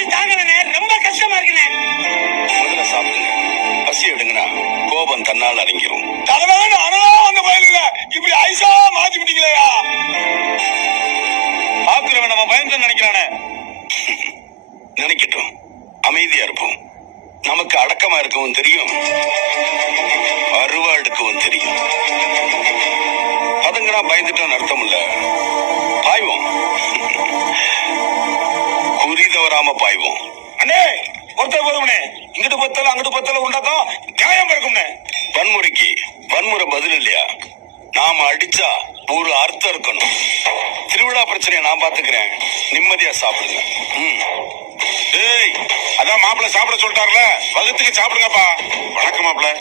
மனசு தாங்கலண்ணே, ரொம்ப கஷ்டமா இருக்குண்ணே. முதல்ல சாப்பிடுங்க. பசி எடுங்கண்ணா கோபம் தன்னால் அடங்கிரும். தலைவன் அனலாம் வந்த பயன் இல்ல, இப்படி ஐசா மாத்தி விட்டீங்களா? பாக்குறவன் நம்ம பயந்து நினைக்கிறானே. நினைக்கட்டும், அமைதியா இருப்போம். நமக்கு அடக்கமா இருக்கவும் தெரியும், அருவா எடுக்கவும் தெரியும். பதங்கடா பயந்துட்டோன்னு அர்த்தம் இல்ல, பாய்வோம். குறி தவறாம பாய்வோம். அண்ணே ஒருத்தர் போதும்னே, இங்கிட்டு பத்தல அங்கிட்டு பத்தல உண்டாதான் நியாயம் இருக்கும்னே. வன்முறைக்கு வன்முறை பதில் இல்லையா? நாம அடிச்சா ஒரு அர்த்தம் இருக்கணும். திருவிழா பிரச்சனையை நான் பாத்துக்கிறேன், நிம்மதியா சாப்பிடுங்க. ஏய், அதான் மாப்பிள்ள சாப்பிட சொல்லிட்டார்ல, வகுத்துக்கு சாப்பிடுங்கப்பா. வணக்கம் மாப்பிள்ள.